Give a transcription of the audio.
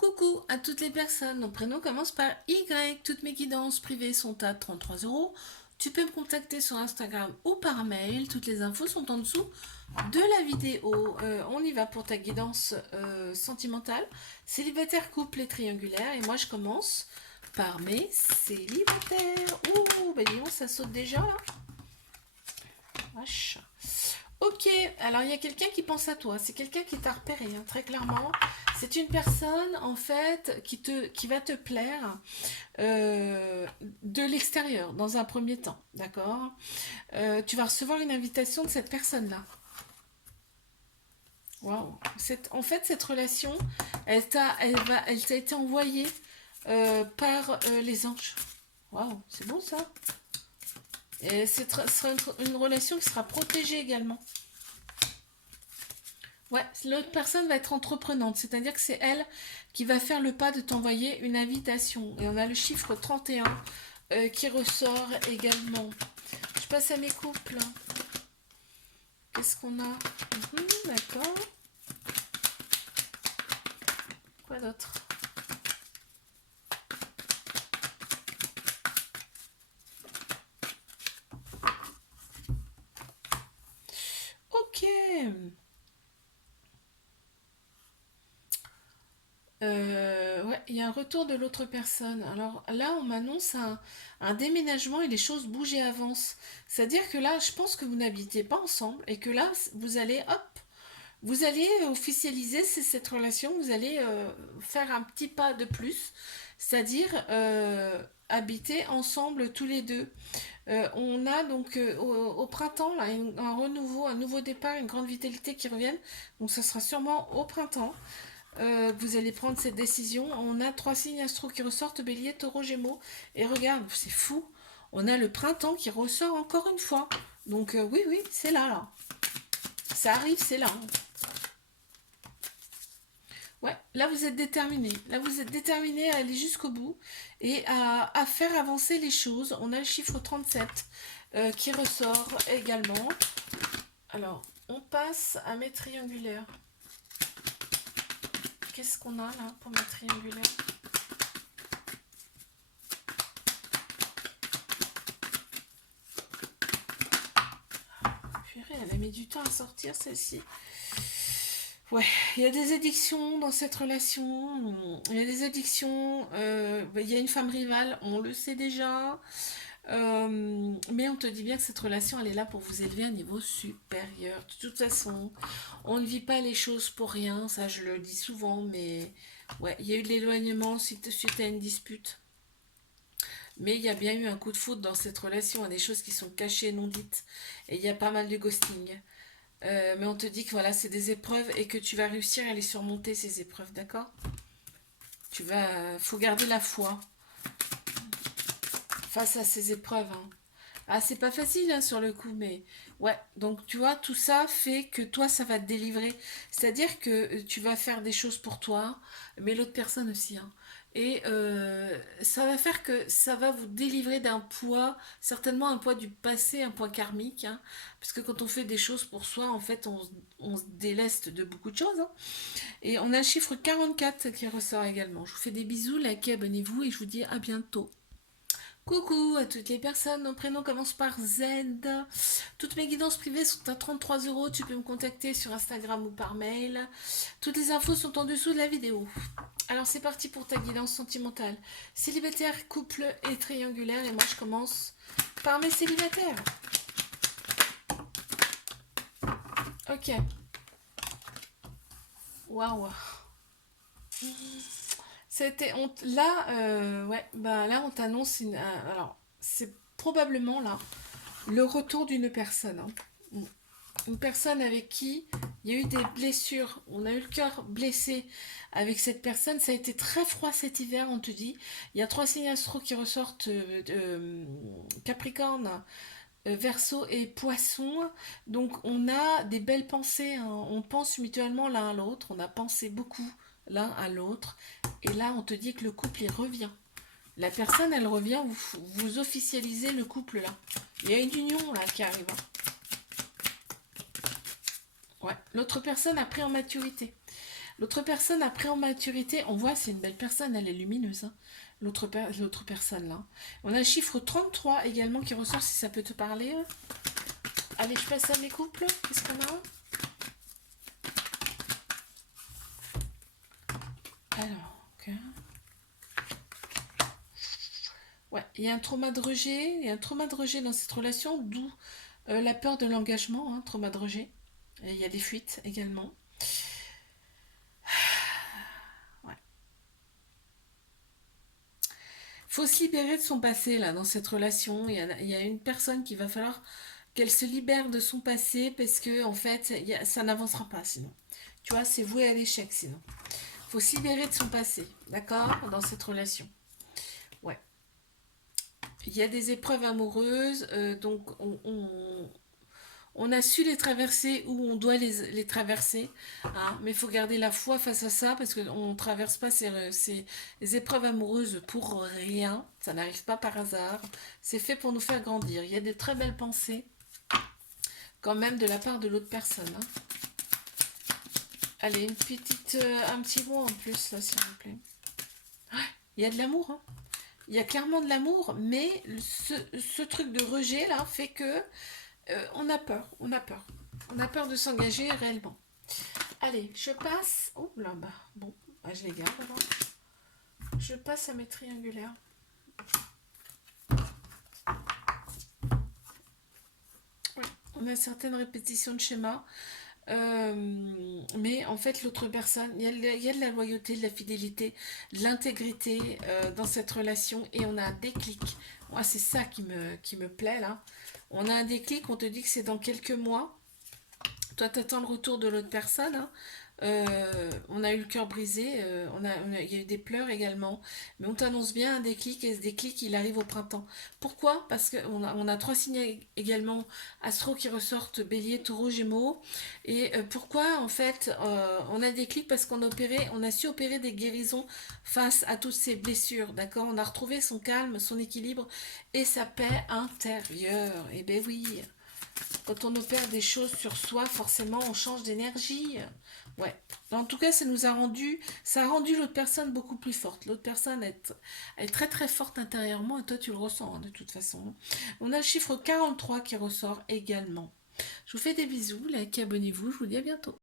Coucou à toutes les personnes, mon prénom commence par Y, toutes mes guidances privées sont à 33 euros. Tu peux me contacter sur Instagram ou par mail, toutes les infos sont en dessous de la vidéo. On y va pour ta guidance sentimentale, célibataire, couple et triangulaire. Et moi je commence par mes célibataires. Ouh, bah dis donc, ça saute déjà là. Vache. Ok, alors il y a quelqu'un qui pense à toi, c'est quelqu'un qui t'a repéré, hein, très clairement. C'est une personne en fait qui va te plaire de l'extérieur dans un premier temps, d'accord. Tu vas recevoir une invitation de cette personne-là. Waouh. En fait, cette relation, elle t'a été envoyée par les anges. Waouh, c'est bon ça. Et sera une relation qui sera protégée également. Ouais, l'autre personne va être entreprenante, c'est-à-dire que c'est elle qui va faire le pas de t'envoyer une invitation. Et on a le chiffre 31 qui ressort également. Je passe à mes couples. Qu'est-ce qu'on a? D'accord. Quoi d'autre? Ok. Ouais, il y a un retour de l'autre personne. Alors là, on m'annonce un déménagement et les choses bougent et avancent. C'est-à-dire que là, je pense que vous n'habitez pas ensemble et que là, vous allez, hop, vous allez officialiser cette relation, vous allez faire un petit pas de plus, c'est-à-dire habiter ensemble tous les deux. On a donc au printemps là, un renouveau, un nouveau départ, une grande vitalité qui reviennent. Donc ça sera sûrement au printemps. Vous allez prendre cette décision. On a trois signes astro qui ressortent, Bélier, Taureau, Gémeaux. Et regarde, c'est fou. On a le printemps qui ressort encore une fois. Donc oui, oui, c'est là, là. Ça arrive, c'est là, hein. Ouais, là vous êtes déterminé. Là vous êtes déterminé à aller jusqu'au bout et à faire avancer les choses. On a le chiffre 37 qui ressort également. Alors, on passe à mes triangulaires. Qu'est-ce qu'on a là pour mes triangulaires? Purée, elle a mis du temps à sortir celle-ci. Ouais, il y a des addictions dans cette relation. Il y a des addictions. Il y a une femme rivale, on le sait déjà. Mais on te dit bien que cette relation, elle est là pour vous élever à un niveau supérieur. De toute façon, on ne vit pas les choses pour rien. Ça, je le dis souvent. Mais ouais, il y a eu de l'éloignement suite à une dispute. Mais il y a bien eu un coup de foudre dans cette relation. Il y a des choses qui sont cachées, non dites. Et il y a pas mal de ghosting. Mais on te dit que voilà, c'est des épreuves et que tu vas réussir à les surmonter, ces épreuves, d'accord. Faut garder la foi face à ces épreuves, hein. Ah, c'est pas facile hein, sur le coup, mais ouais. Donc tu vois, tout ça fait que toi, ça va te délivrer. C'est-à-dire que tu vas faire des choses pour toi, mais l'autre personne aussi, hein. Et ça va faire que ça va vous délivrer d'un poids, certainement un poids du passé, un poids karmique, hein. Parce que quand on fait des choses pour soi, en fait, on se déleste de beaucoup de choses, hein. Et on a le chiffre 44 qui ressort également. Je vous fais des bisous, likez, abonnez-vous et je vous dis à bientôt. Coucou à toutes les personnes, mon prénom commence par Z. Toutes mes guidances privées sont à 33 euros. Tu peux me contacter sur Instagram ou par mail. Toutes les infos sont en dessous de la vidéo. Alors c'est parti pour ta guidance sentimentale. Célibataire, couple et triangulaire. Et moi je commence par mes célibataires. Ok. Waouh. Là, ouais, bah là on t'annonce alors c'est probablement là le retour d'une personne, hein. Une personne avec qui il y a eu des blessures, on a eu le cœur blessé avec cette personne, ça a été très froid cet hiver, on te dit. Il y a trois signes astro qui ressortent Capricorne, Verseau et Poisson. Donc on a des belles pensées, hein. On pense mutuellement l'un à l'autre, on a pensé beaucoup l'un à l'autre. Et là on te dit que le couple il revient. La personne elle revient, vous officialisez le couple là. Il y a une union là qui arrive, hein. Ouais, l'autre personne a pris en maturité. L'autre personne, après en maturité, on voit, c'est une belle personne, elle est lumineuse, hein. L'autre personne là. On a le chiffre 33 également qui ressort si ça peut te parler, hein. Allez, je passe à mes couples. Qu'est-ce qu'on a? Alors, ok. Ouais, il y a un trauma de rejet. Il y a un trauma de rejet dans cette relation, d'où la peur de l'engagement, hein, trauma de rejet. Et il y a des fuites également. Ouais. Faut se libérer de son passé là dans cette relation. Il y a une personne qui va falloir qu'elle se libère de son passé parce que en fait, ça n'avancera pas sinon. Tu vois, c'est voué à l'échec sinon. Faut se libérer de son passé, d'accord, dans cette relation. Ouais. Il y a des épreuves amoureuses, donc on a su les traverser où on doit les traverser, hein, mais il faut garder la foi face à ça parce qu'on ne traverse pas ces épreuves amoureuses pour rien, ça n'arrive pas par hasard, c'est fait pour nous faire grandir. Il y a des très belles pensées quand même de la part de l'autre personne, hein. Allez, un petit mot en plus, là, s'il vous plaît. Il y a de l'amour, hein. Il y a clairement de l'amour, mais ce truc de rejet là fait que on a peur, on a peur. On a peur de s'engager réellement. Allez, je passe. Oh là bas, bon, bah, je les garde alors. Je passe à mes triangulaires. Ouais, on a certaines répétitions de schémas. Mais en fait, l'autre personne, il y a de la loyauté, de la fidélité, de l'intégrité dans cette relation et on a un déclic. Moi, c'est ça qui me plaît là. On a un déclic, on te dit que c'est dans quelques mois. Toi, t'attends le retour de l'autre personne, hein. On a eu le cœur brisé, il y a eu des pleurs également, mais on t'annonce bien un déclic et ce déclic il arrive au printemps. Pourquoi? Parce on a trois signes également astro qui ressortent Bélier, Taureau, Gémeaux. Et pourquoi en fait on a un déclic parce on a su opérer des guérisons face à toutes ces blessures, d'accord? On a retrouvé son calme, son équilibre et sa paix intérieure. Et ben oui. Quand on opère des choses sur soi, forcément, on change d'énergie. Ouais. En tout cas, ça a rendu l'autre personne beaucoup plus forte. L'autre personne est très très forte intérieurement et toi tu le ressens, hein, de toute façon. On a le chiffre 43 qui ressort également. Je vous fais des bisous, likez, abonnez-vous, je vous dis à bientôt.